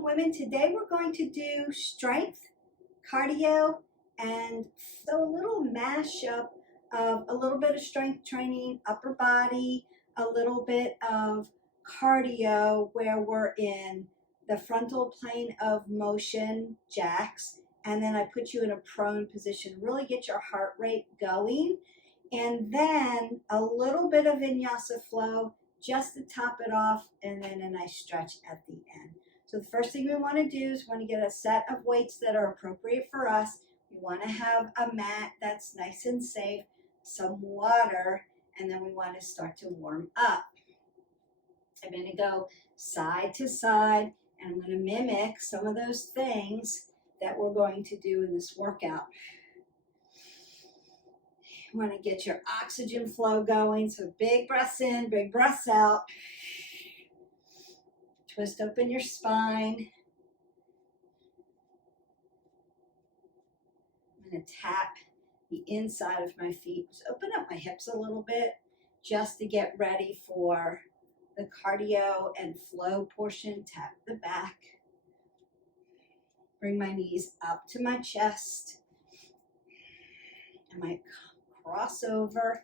young women. Today we're going to do strength, cardio, and so a little mashup of a little bit of strength training, upper body, a little bit of cardio where we're in the frontal plane of motion, jacks, and then I put you in a prone position. Really get your heart rate going. And then a little bit of vinyasa flow just to top it off, and then a nice stretch at the end. So the first thing we want to do is we want to get a set of weights that are appropriate for us. We want to have a mat that's nice and safe, some water, and then we want to start to warm up. I'm going to go side to side, and I'm going to mimic some of those things that we're going to do in this workout. You want to get your oxygen flow going, so big breaths in, big breaths out. Twist open your spine. I'm going to tap the inside of my feet. Just open up my hips a little bit just to get ready for the cardio and flow portion. Tap the back. Bring my knees up to my chest. I might cross over.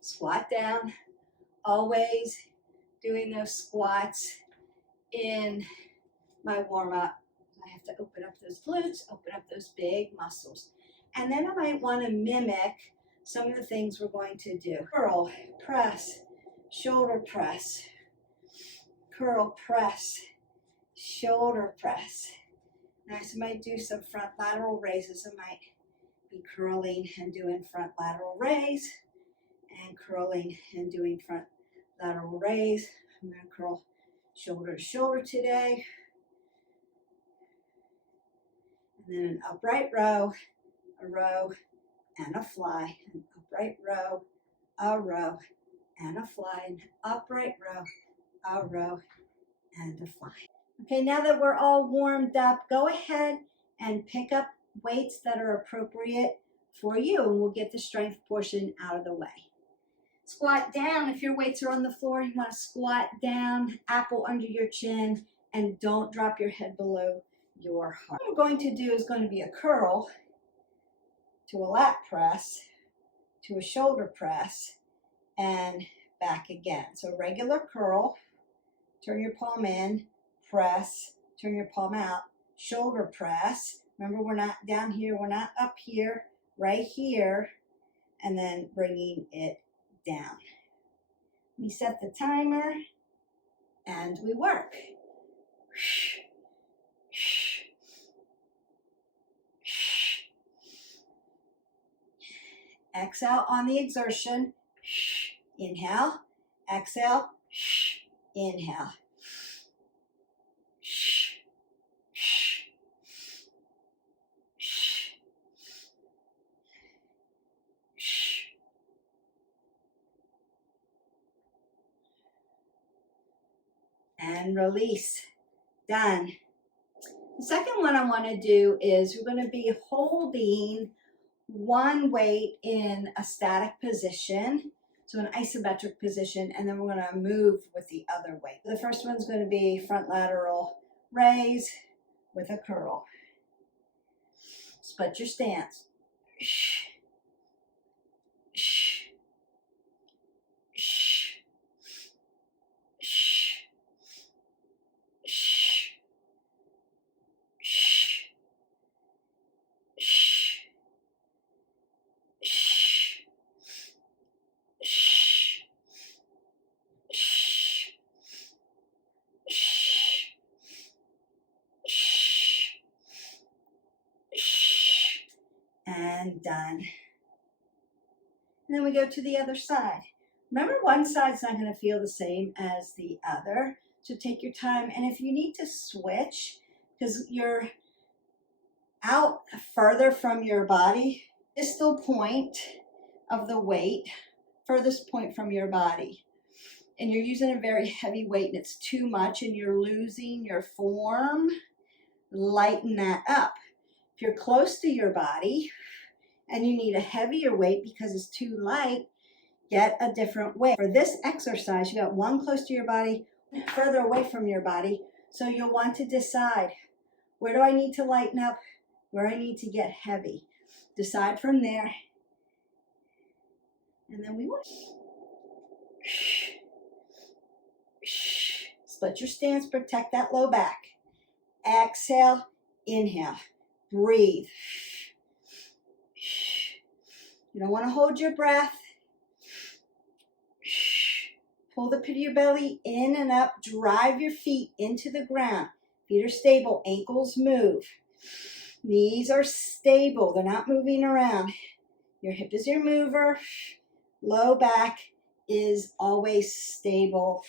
Squat down. Always doing those squats in my warm-up. I have to open up those glutes, open up those big muscles. And then I might want to mimic some of the things we're going to do. Curl, press, shoulder press, curl, press, shoulder press. Now I might do some front lateral raises. I might be curling and doing front lateral raise and curling and doing front lateral raise. I'm going to curl shoulder to shoulder today. And then an upright row, and a fly. An upright row, and a fly. An upright row, and a fly. Okay, now that we're all warmed up, go ahead and pick up weights that are appropriate for you, and we'll get the strength portion out of the way. Squat down. If your weights are on the floor, you want to squat down, apple under your chin, and don't drop your head below your heart. What we're going to do is going to be a curl to a lat press, to a shoulder press, and back again. So regular curl, turn your palm in, press, turn your palm out, shoulder press. Remember, we're not down here, we're not up here, right here, and then bringing it down. We set the timer, and we work. Exhale on the exertion. Inhale, exhale, inhale. And release. Done. The second one I want to do is we're going to be holding one weight in a static position, so an isometric position, and then we're going to move with the other weight. The first one's going to be front lateral raise with a curl. Split your stance. And done. And then we go to the other side. Remember, one side's not going to feel the same as the other, so take your time. And if you need to switch because you're out further from your body, distal point of the weight, furthest point from your body, and you're using a very heavy weight and it's too much and you're losing your form, lighten that up. If you're close to your body and you need a heavier weight because it's too light, get a different weight. For this exercise, you got one close to your body, further away from your body. So you'll want to decide, where do I need to lighten up? Where I need to get heavy? Decide from there. And then we work. Split your stance, protect that low back. Exhale, inhale, breathe. You don't want to hold your breath. Pull the pit of your belly in and up. Drive your feet into the ground. Feet are stable. Ankles move. Knees are stable. They're not moving around. Your hip is your mover. Low back is always stable.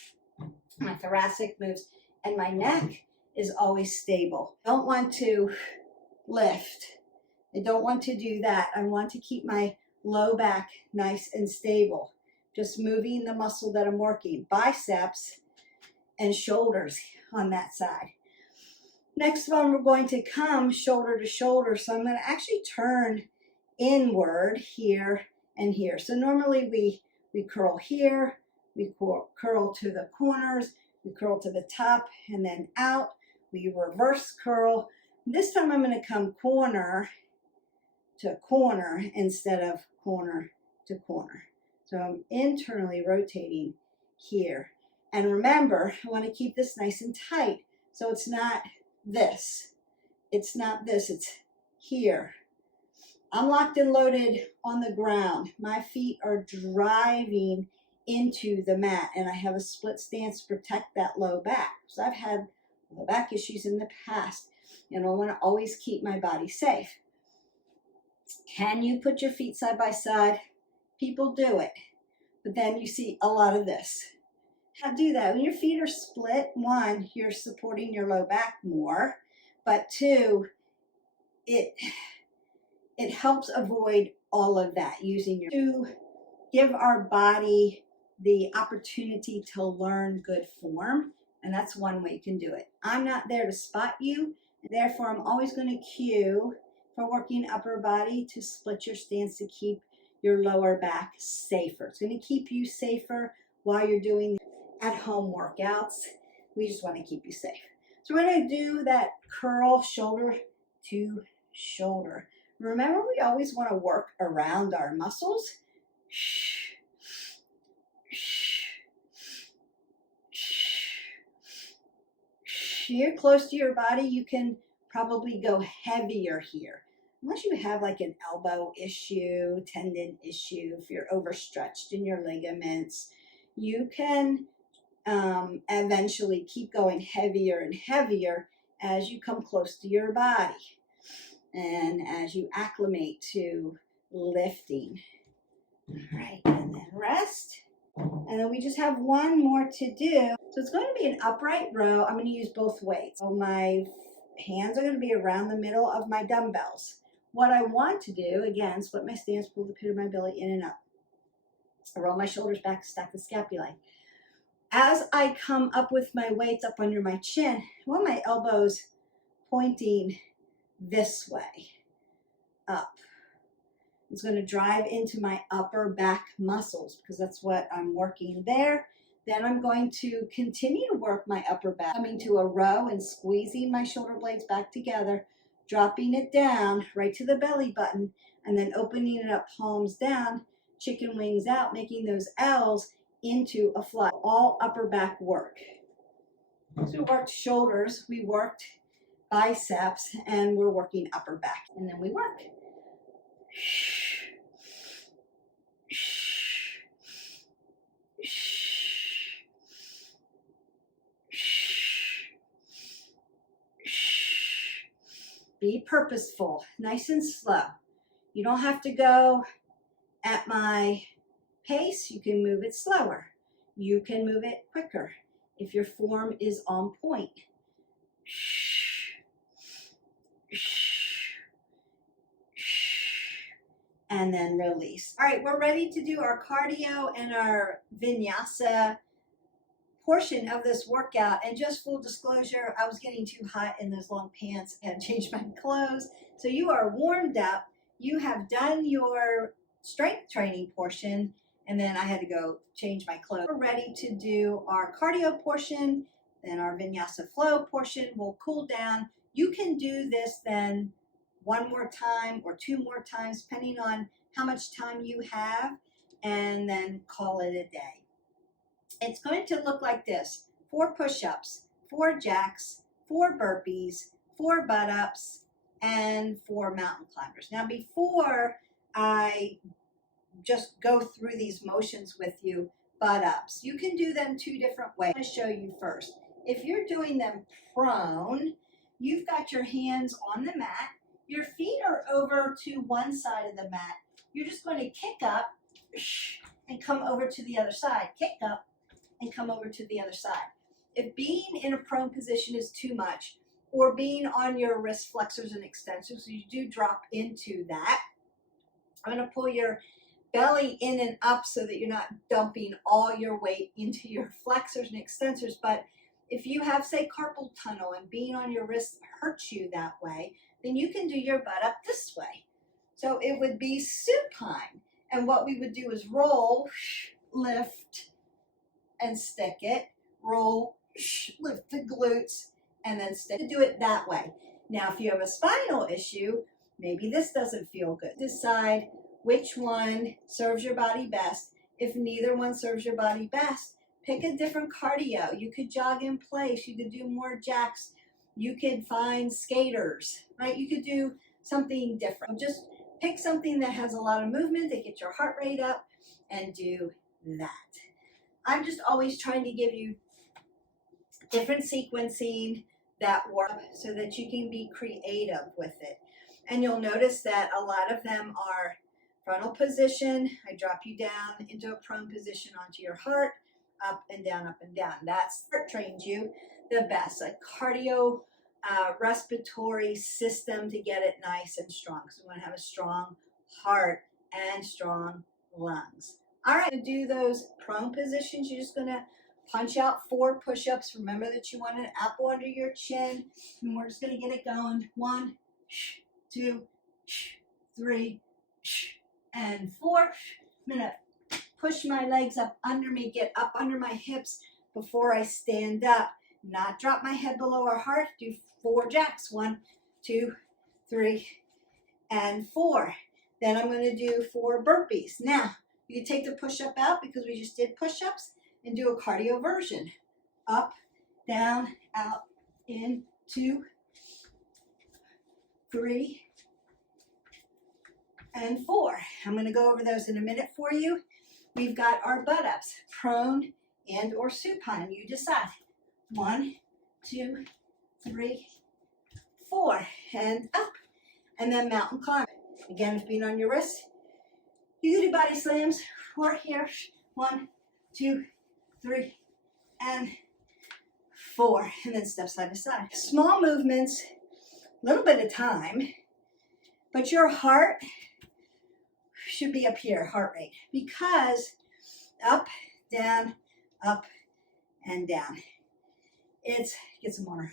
My thoracic moves. And my neck is always stable. I don't want to lift. I don't want to do that. I want to keep my low back nice and stable. Just moving the muscle that I'm working. Biceps and shoulders on that side. Next one, we're going to come shoulder to shoulder. So I'm going to actually turn inward here and here. So normally we curl here, we curl to the corners, we curl to the top and then out. We reverse curl. This time I'm going to come corner to corner instead of corner to corner. So I'm internally rotating here. And remember, I want to keep this nice and tight. So it's not this. It's not this. It's here. I'm locked and loaded on the ground. My feet are driving into the mat. And I have a split stance to protect that low back. So I've had low back issues in the past. And I want to always keep my body safe. Can you put your feet side by side? People do it, but then you see a lot of this. How to do that? When your feet are split, one, you're supporting your low back more, but two, it helps avoid all of that using your to give our body the opportunity to learn good form, and that's one way you can do it. I'm not there to spot you, and therefore I'm always going to cue for working upper body to split your stance to keep your lower back safer. It's going to keep you safer while you're doing at-home workouts. We just want to keep you safe. So we're going to do that curl shoulder to shoulder. Remember, we always want to work around our muscles. Here, close to your body, you can probably go heavier here. Unless you have like an elbow issue, tendon issue, if you're overstretched in your ligaments, you can eventually keep going heavier and heavier as you come close to your body and as you acclimate to lifting. All right, and then rest. And then we just have one more to do. So it's going to be an upright row. I'm going to use both weights. So my hands are going to be around the middle of my dumbbells. What I want to do, again, split my stance, pull the pit of my belly in and up. I roll my shoulders back, stack the scapulae. As I come up with my weights up under my chin, I want my elbows pointing this way, up. It's going to drive into my upper back muscles because that's what I'm working there. Then I'm going to continue to work my upper back, coming to a row and squeezing my shoulder blades back together, dropping it down right to the belly button, and then opening it up, palms down, chicken wings out, making those L's into a fly. All upper back work. So we worked shoulders, we worked biceps, and we're working upper back. And then we work. Be purposeful, nice and slow. You don't have to go at my pace. You can move it slower. You can move it quicker if your form is on point. And then release. All right, we're ready to do our cardio and our vinyasa portion of this workout. And just full disclosure, I was getting too hot in those long pants and changed my clothes. So you are warmed up. You have done your strength training portion. and then I had to go change my clothes. We're ready to do our cardio portion, then our vinyasa flow portion. We'll cool down. You can do this then one more time or two more times, depending on how much time you have, and then call it a day. It's going to look like this: 4 push-ups, 4 jacks, 4 burpees, 4 butt-ups, and 4 mountain climbers. Now, before I just go through these motions with you, butt-ups, you can do them 2 different ways. I'm going to show you first. If you're doing them prone, you've got your hands on the mat. Your feet are over to one side of the mat. You're just going to kick up and come over to the other side. Kick up and come over to the other side. If being in a prone position is too much, or being on your wrist flexors and extensors, so you do drop into that, I'm going to pull your belly in and up so that you're not dumping all your weight into your flexors and extensors. But if you have, say, carpal tunnel and being on your wrist hurts you that way, then you can do your butt up this way. So it would be supine. And what we would do is roll, lift, and stick it. Roll, lift the glutes, and then stick. To do it that way. Now, if you have a spinal issue, maybe this doesn't feel good. Decide which one serves your body best. If neither one serves your body best, pick a different cardio. You could jog in place. You could do more jacks. You could find skaters, right? You could do something different. Just pick something that has a lot of movement that gets your heart rate up and do that. I'm just always trying to give you different sequencing that work so that you can be creative with it. And you'll notice that a lot of them are frontal position. I drop you down into a prone position onto your heart, up and down, up and down. That's what trains you the best. A cardio respiratory system to get it nice and strong, because we want to have a strong heart and strong lungs. All right, to do those prone positions, you're just going to punch out 4 push-ups. Remember that you want an apple under your chin, and we're just going to get it going. 1, 2, 3, and 4. I'm going to push my legs up under me, get up under my hips before I stand up. Not drop my head below our heart. Do 4 jacks. 1, 2, 3, and 4. Then I'm going to do 4 burpees. Now, you can take the push-up out because we just did push-ups, and do a cardio version. Up, down, out, in, 2, 3, and 4. I'm going to go over those in a minute for you. We've got our butt-ups, prone and or supine. You decide. 1, 2, 3, 4, and up. And then mountain climb. Again, if being on your wrist, you can do body slams. 4 here. 1, 2, 3, and 4. And then step side to side. Small movements, a little bit of time, but your heart should be up here, heart rate, because up, down, up, and down. Get some water.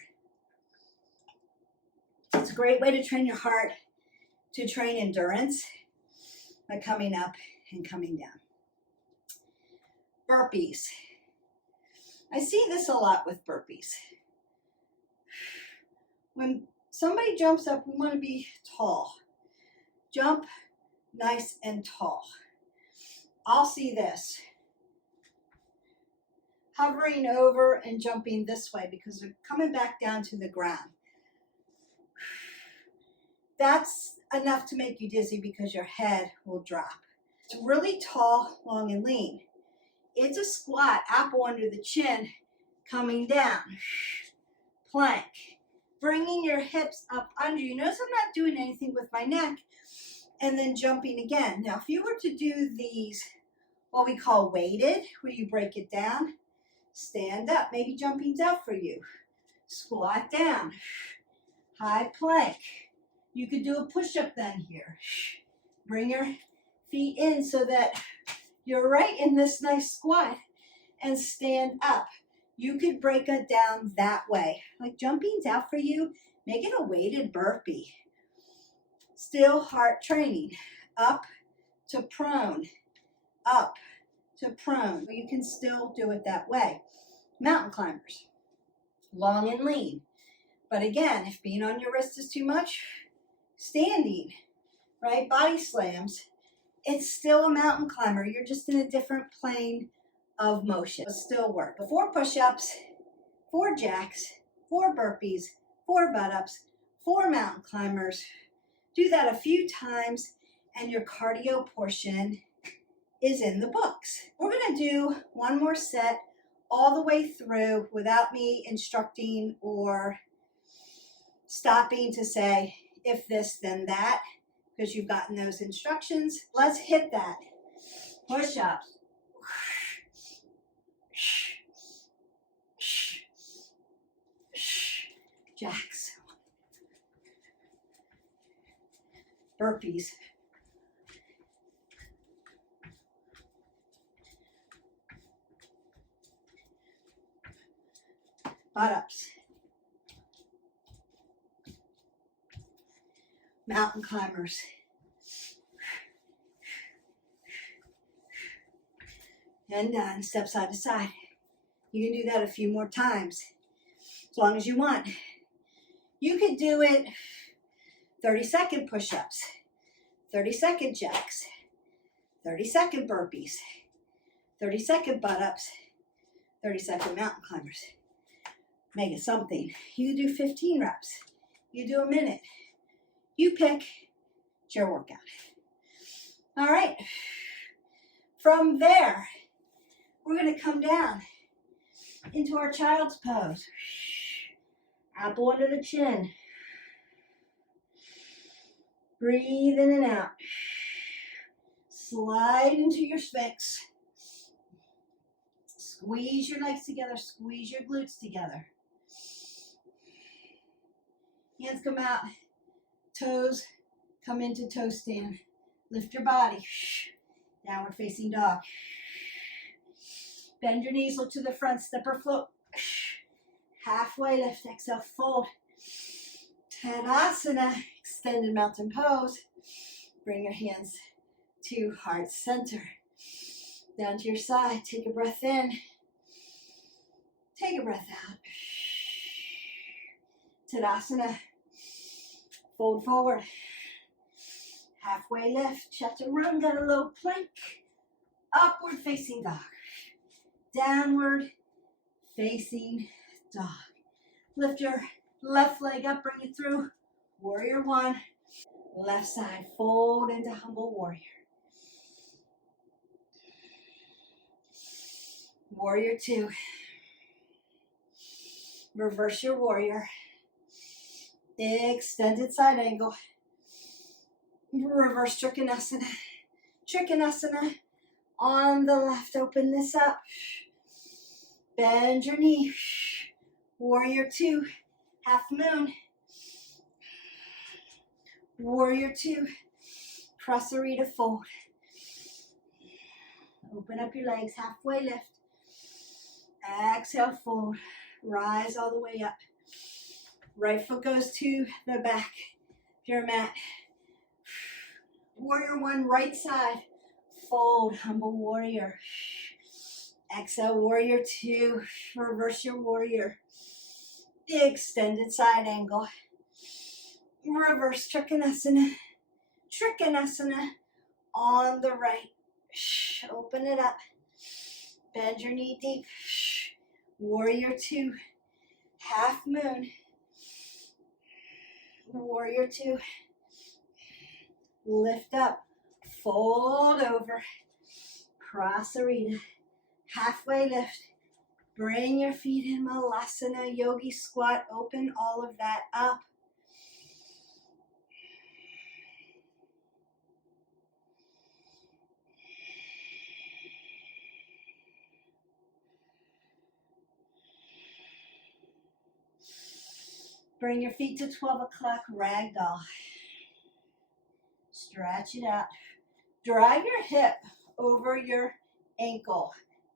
It's a great way to train your heart, to train endurance by coming up and coming down. Burpees. I see this a lot with burpees. When somebody jumps up, we want to be tall. Jump nice and tall. I'll see this. Hovering over and jumping this way because they're coming back down to the ground. That's enough to make you dizzy because your head will drop. It's really tall, long, and lean. It's a squat, apple under the chin, coming down. Plank. Bringing your hips up under you. Notice I'm not doing anything with my neck. And then jumping again. Now, if you were to do these, what we call weighted, where you break it down, stand up. Maybe jumping's out for you. Squat down. High plank. You could do a push-up then here. Bring your feet in so that you're right in this nice squat and stand up. You could break it down that way. Like jumping's out for you, make it a weighted burpee. Still heart training. Up to prone. Up to prone. You can still do it that way. Mountain climbers, long and lean. But again, if being on your wrist is too much, standing, right? Body slams, it's still a mountain climber. You're just in a different plane of motion. It'll still work. 4 push-ups, 4 jacks, 4 burpees, 4 butt-ups, 4 mountain climbers. Do that a few times and your cardio portion is in the books. We're going to do one more set all the way through without me instructing or stopping to say if this then that, because you've gotten those instructions. Let's hit that. Push-ups. Jacks. Burpees. Butt-ups. Mountain climbers. And done. Step side to side. You can do that a few more times, as long as you want. You could do it 30-second push-ups, 30-second jacks, 30-second burpees, 30-second butt-ups, 30-second mountain climbers. Make it something. You can do 15 reps. You do a minute. You pick. It's your workout. All right. From there, we're going to come down into our child's pose. Apple under the chin. Breathe in and out. Slide into your Sphinx. Squeeze your legs together. Squeeze your glutes together. Hands come out. Toes come into toe stand. Lift your body. Downward facing dog. Bend your knees, look to the front, step or float. Halfway lift, exhale, fold. Tadasana, extended mountain pose. Bring your hands to heart center. Down to your side, take a breath in. Take a breath out. Tadasana, fold forward. Halfway lift, chaturanga, low plank. Upward facing dog. Downward facing dog. Lift your left leg up, bring it through. Warrior 1. Left side, fold into humble warrior. Warrior 2. Reverse your warrior. Extended side angle. Reverse Trikonasana. Trikonasana. On the left, open this up. Bend your knee. Warrior 2. Half moon. Warrior 2. Prasarita fold. Open up your legs. Halfway lift. Exhale, fold. Rise all the way up. Right foot goes to the back of your mat. Warrior 1, right side. Fold, humble warrior. Exhale, warrior 2. Reverse your warrior. Extended side angle. Reverse Trikonasana. Trikonasana on the right. Open it up. Bend your knee deep. Warrior 2. Half moon. Warrior 2. Lift up. Fold over. Prasarita. Halfway lift. Bring your feet in Malasana, yogi squat. Open all of that up. Bring your feet to 12 o'clock ragdoll. Stretch it out. Drive your hip over your ankle.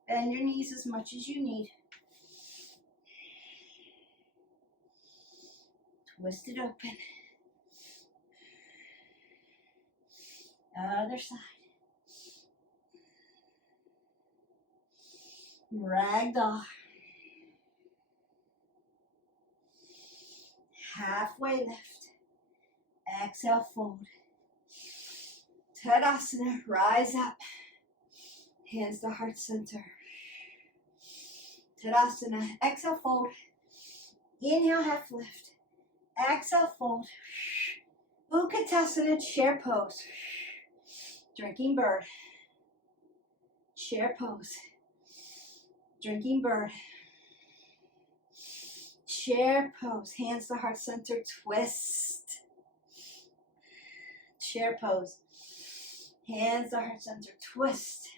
Bend your knees as much as you need. Twist it open. Other side. Ragdoll. Halfway lift. Exhale, fold. Tadasana, rise up. Hands to heart center. Tadasana, exhale, fold. Inhale, half lift. Exhale, fold. Utkatasana, chair pose. Drinking bird. Chair pose. Drinking bird. Chair pose. Hands to heart center, twist. Chair pose. Hands to heart center, twist.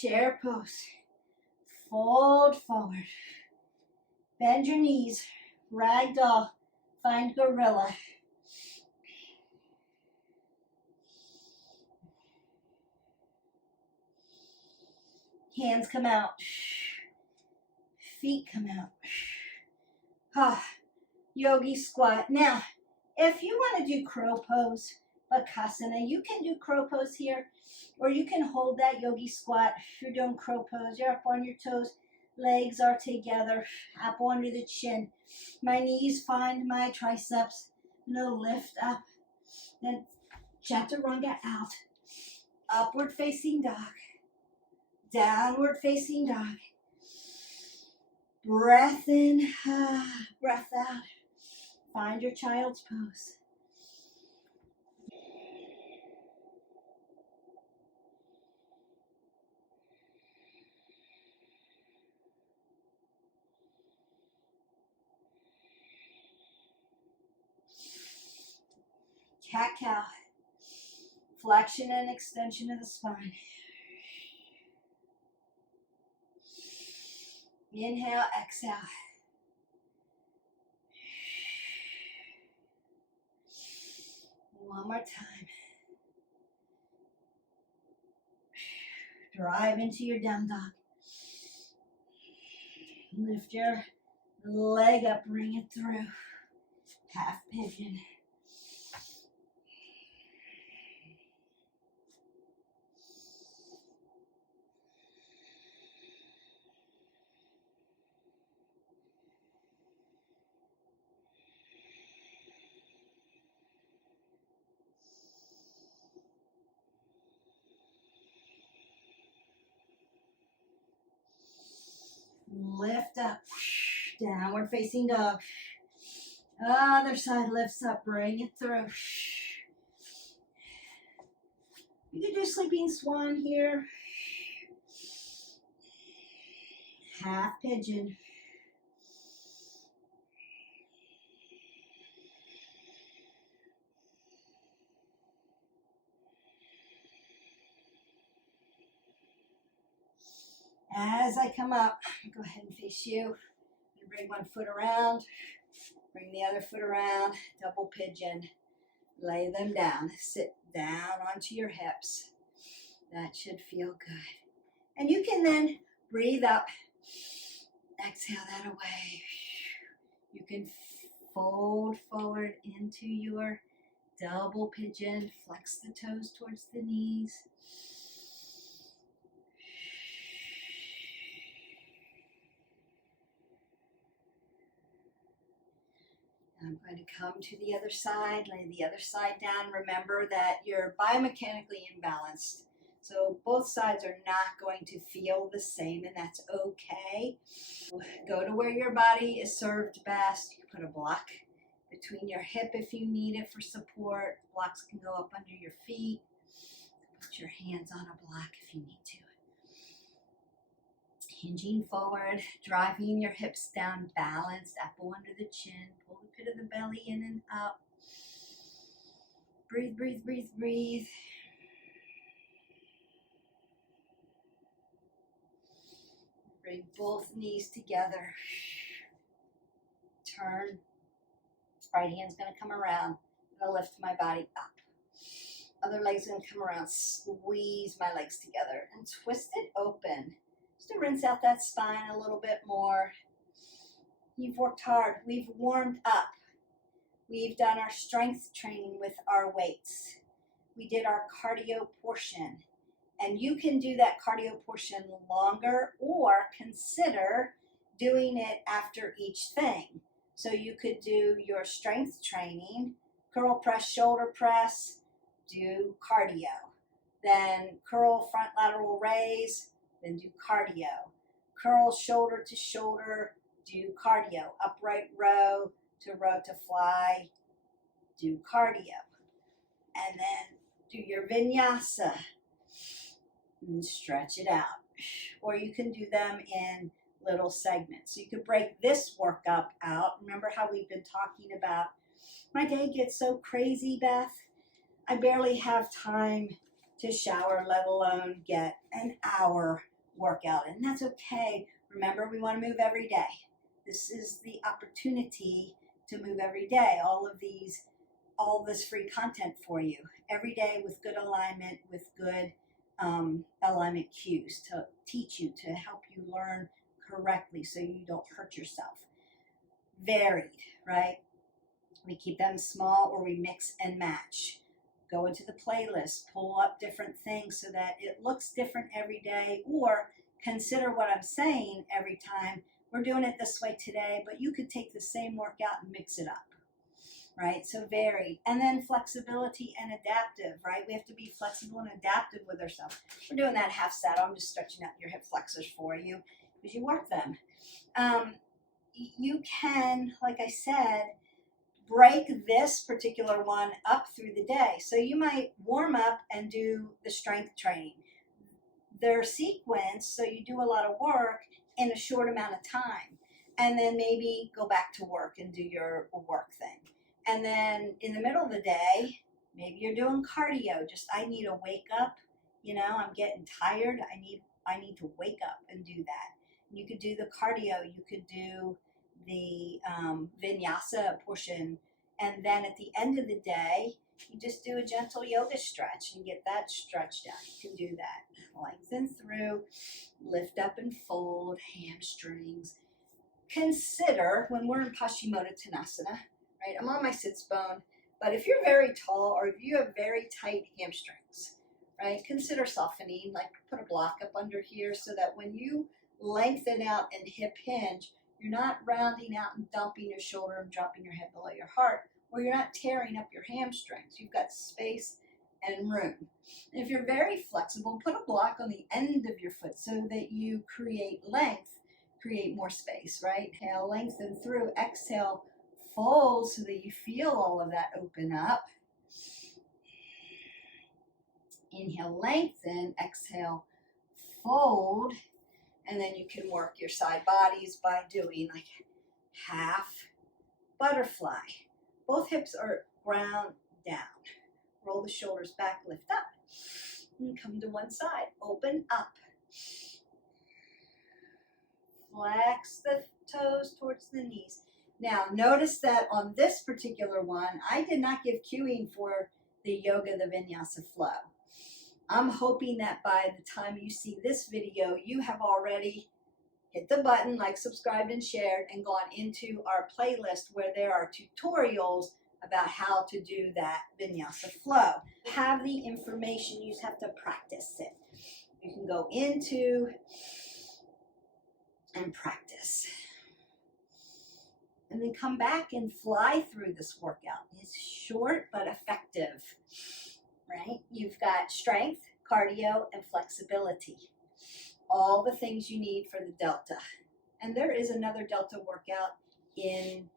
Chair pose. Fold forward. Bend your knees. Ragdoll. Find gorilla. Hands come out. Feet come out. Ah, yogi squat. Now, if you want to do crow pose, bakasana, you can do crow pose here, or you can hold that yogi squat. If you're doing crow pose, you're up on your toes, legs are together, up under the chin. My knees find my triceps. No, lift up. Then chaturanga out. Upward facing dog. Downward facing dog. Breath in, breath out. Find your child's pose. Cat-cow. Flexion and extension of the spine. Inhale, exhale. One more time. Drive into your down dog. Lift your leg up, bring it through. Half pigeon. Lift up. Downward facing dog. Other side lifts up, bring it through. You can do sleeping swan here. Half pigeon. As I come up, go ahead and face you. Bring one foot around. Bring the other foot around. Double pigeon. Lay them down. Sit down onto your hips. That should feel good. And you can then breathe up. Exhale that away. You can fold forward into your double pigeon. Flex the toes towards the knees. I'm going to come to the other side, lay the other side down. Remember that you're biomechanically imbalanced. So both sides are not going to feel the same, and that's okay. Go to where your body is served best. You put a block between your hip if you need it for support. Blocks can go up under your feet. Put your hands on a block if you need to. Hinging forward, driving your hips down, balanced, apple under the chin. Pull the pit of the belly in and up. Breathe, breathe, breathe, breathe. Bring both knees together. Turn. Right hand's going to come around. I'm going to lift my body up. Other leg's going to come around. Squeeze my legs together and twist it open. Just to rinse out that spine a little bit more. You've worked hard. We've warmed up. We've done our strength training with our weights. We did our cardio portion. And you can do that cardio portion longer or consider doing it after each thing. So you could do your strength training, curl press, shoulder press, do cardio. Then curl front lateral raise, then do cardio. Curl shoulder to shoulder, do cardio. Upright row to fly, do cardio. And then do your vinyasa and stretch it out. Or you can do them in little segments. So you could break this workout out. Remember how we've been talking about, my day gets so crazy, Beth. I barely have time to shower, let alone get an hour workout. And that's okay. Remember, we want to move every day. This is the opportunity to move every day. All this free content for you every day with good alignment, with good alignment cues to teach you, to help you learn correctly so you don't hurt yourself. Varied, right? We keep them small or we mix and match. Go into the playlist, pull up different things so that it looks different every day, or consider what I'm saying every time. We're doing it this way today, but you could take the same workout and mix it up, right? So varied. And then flexibility and adaptive, right? We have to be flexible and adaptive with ourselves. We're doing that half saddle. I'm just stretching out your hip flexors for you because you work them. You can, like I said, break this particular one up through the day. So you might warm up and do the strength training. They're sequenced, so you do a lot of work in a short amount of time. And then maybe go back to work and do your work thing. And then in the middle of the day, maybe you're doing cardio. Just, I need to wake up. I'm getting tired. I need to wake up and do that. You could do the cardio. You could do the vinyasa portion. And then at the end of the day, you just do a gentle yoga stretch and get that stretched out. You can do that. Lengthen through, lift up and fold, hamstrings. Consider, when we're in Paschimottanasana, right? I'm on my sits bone, but if you're very tall or if you have very tight hamstrings, right? Consider softening, like put a block up under here so that when you lengthen out and hip hinge, you're not rounding out and dumping your shoulder and dropping your head below your heart, or you're not tearing up your hamstrings. You've got space and room. And if you're very flexible, put a block on the end of your foot so that you create length, create more space, right? Inhale, lengthen through. Exhale, fold so that you feel all of that open up. Inhale, lengthen. Exhale, fold. And then you can work your side bodies by doing like half butterfly. Both hips are ground down. Roll the shoulders back, lift up. And come to one side. Open up. Flex the toes towards the knees. Now, notice that on this particular one, I did not give cueing for the yoga, the vinyasa flow. I'm hoping that by the time you see this video, you have already hit the button, like, subscribed, and shared, and gone into our playlist where there are tutorials about how to do that vinyasa flow. Have the information, you just have to practice it. You can go into and practice. And then come back and fly through this workout. It's short but effective, right? You've got strength, cardio, and flexibility. All the things you need for the delta. And there is another delta workout in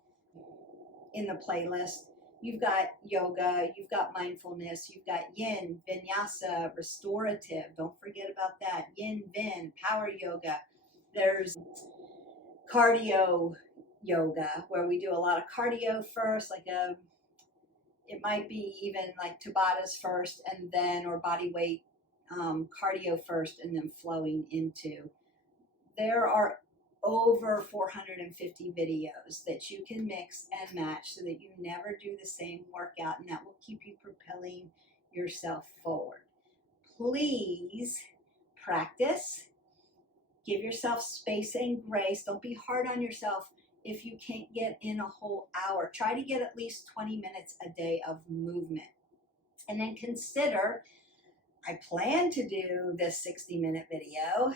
the playlist. You've got yoga, you've got mindfulness, you've got yin, vinyasa, restorative. Don't forget about that. Yin, vin, power yoga. There's cardio yoga where we do a lot of cardio first, it might be even like Tabatas first and then, or body weight cardio first and then flowing into. There are over 450 videos that you can mix and match so that you never do the same workout, and that will keep you propelling yourself forward. Please practice. Give yourself space and grace. Don't be hard on yourself if you can't get in a whole hour. Try to get at least 20 minutes a day of movement. And then consider I planned to do this 60-minute video.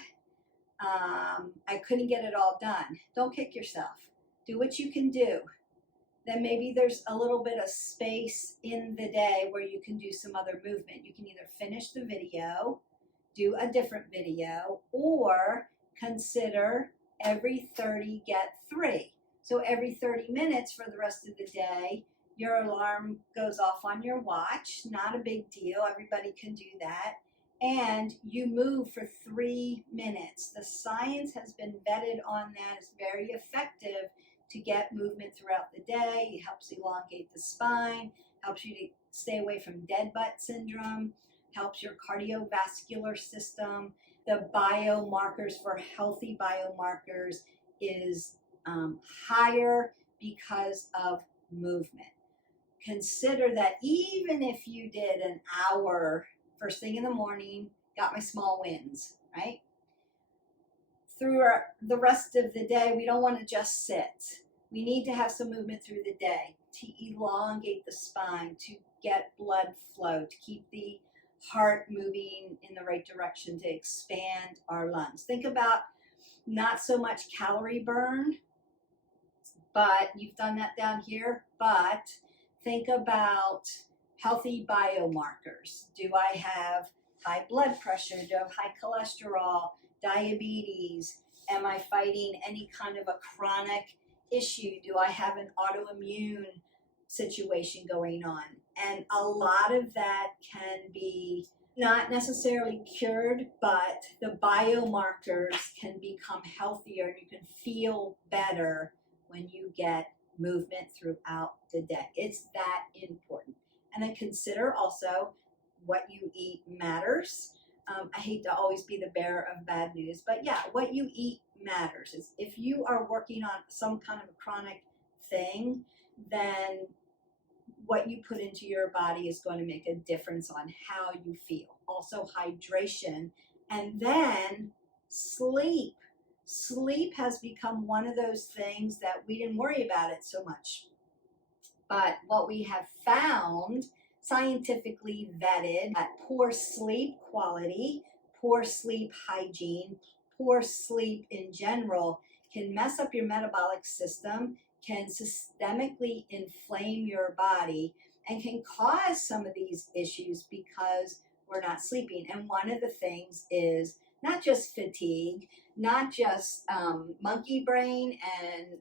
I couldn't get it all done. Don't kick yourself. Do what you can do. Then maybe there's a little bit of space in the day where you can do some other movement. You can either finish the video, do a different video, or consider every 30 get 3. So every 30 minutes for the rest of the day, your alarm goes off on your watch. Not a big deal. Everybody can do that. And you move for 3 minutes. The science has been vetted on that. It's very effective to get movement throughout the day. It helps elongate the spine, helps you to stay away from dead butt syndrome, helps your cardiovascular system. The biomarkers for healthy biomarkers is higher because of movement. Consider that even if you did an hour first thing in the morning, got my small wins, right? Through the rest of the day, we don't want to just sit. We need to have some movement through the day to elongate the spine, to get blood flow, to keep the heart moving in the right direction, to expand our lungs. Think about not so much calorie burn, but you've done that down here, but think about healthy biomarkers. Do I have high blood pressure? Do I have high cholesterol? Diabetes? Am I fighting any kind of a chronic issue? Do I have an autoimmune situation going on? And a lot of that can be not necessarily cured, but the biomarkers can become healthier and you can feel better when you get movement throughout the day. It's that important. And then consider also what you eat matters. I hate to always be the bearer of bad news, but yeah, what you eat matters. If you are working on some kind of a chronic thing, then what you put into your body is going to make a difference on how you feel. Also hydration, and then sleep. Sleep has become one of those things that we didn't worry about it so much. But what we have found, scientifically vetted, that poor sleep quality, poor sleep hygiene, poor sleep in general can mess up your metabolic system, can systemically inflame your body, and can cause some of these issues because we're not sleeping. And one of the things is not just fatigue, not just monkey brain and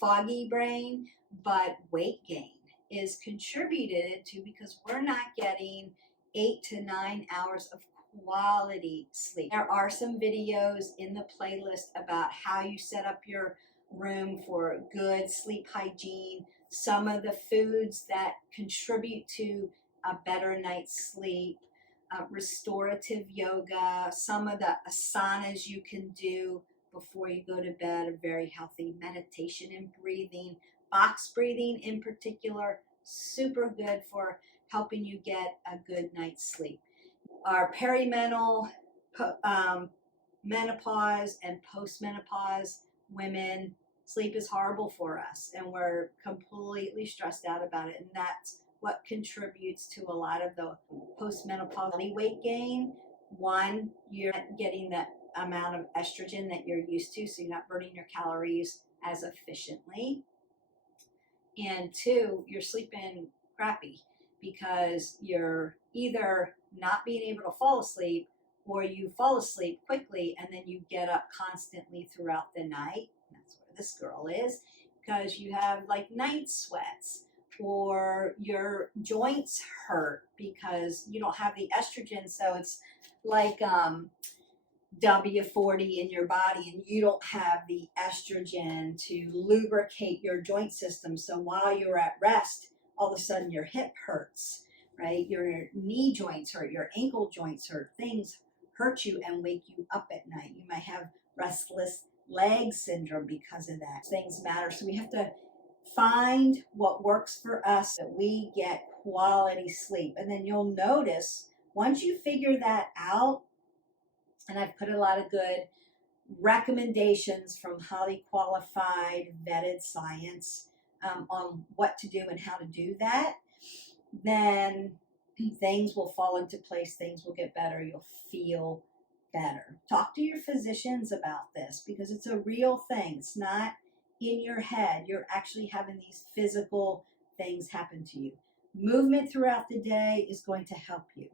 foggy brain, but weight gain is contributed to because we're not getting 8 to 9 hours of quality sleep. There are some videos in the playlist about how you set up your room for good sleep hygiene, some of the foods that contribute to a better night's sleep, restorative yoga, some of the asanas you can do before you go to bed are very healthy. Meditation and breathing, box breathing in particular, super good for helping you get a good night's sleep. Our perimenopause, menopause, and postmenopause women, sleep is horrible for us, and we're completely stressed out about it, and that's what contributes to a lot of the postmenopausal weight gain. One, you're not getting that amount of estrogen that you're used to, so you're not burning your calories as efficiently. And two, you're sleeping crappy because you're either not being able to fall asleep or you fall asleep quickly and then you get up constantly throughout the night. That's where this girl is, because you have like night sweats, or your joints hurt because you don't have the estrogen, so it's like W40 in your body, and you don't have the estrogen to lubricate your joint system. So while you're at rest, all of a sudden your hip hurts, right? Your knee joints hurt, your ankle joints hurt, things hurt you and wake you up at night. You might have restless leg syndrome because of that. Things matter. So we have to find what works for us, that we get quality sleep. And then you'll notice once you figure that out, and I've put a lot of good recommendations from highly qualified, vetted science on what to do and how to do that, then things will fall into place, things will get better, you'll feel better. Talk to your physicians about this because it's a real thing. It's not in your head. You're actually having these physical things happen to you. Movement throughout the day is going to help you.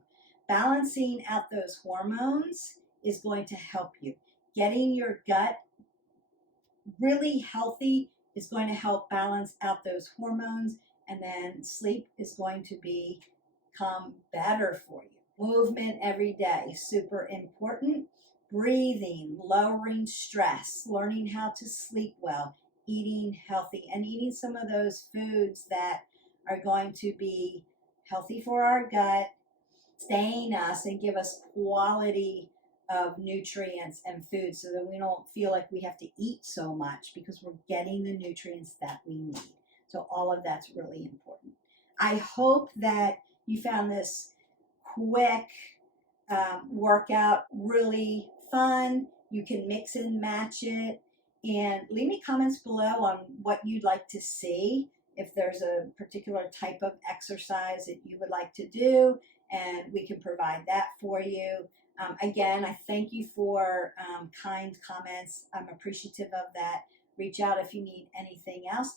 Balancing out those hormones is going to help you. Getting your gut really healthy is going to help balance out those hormones, and then sleep is going to become better for you. Movement every day, super important. Breathing, lowering stress, learning how to sleep well, eating healthy, and eating some of those foods that are going to be healthy for our gut, sustain us, and give us quality of nutrients and food so that we don't feel like we have to eat so much because we're getting the nutrients that we need. So all of that's really important. I hope that you found this quick workout really fun. You can mix and match it, and leave me comments below on what you'd like to see. If there's a particular type of exercise that you would like to do, and we can provide that for you. Again, I thank you for kind comments. I'm appreciative of that. Reach out if you need anything else.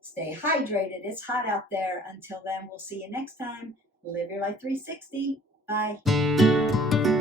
Stay hydrated. It's hot out there. Until then, we'll see you next time. Live your life 360. Bye.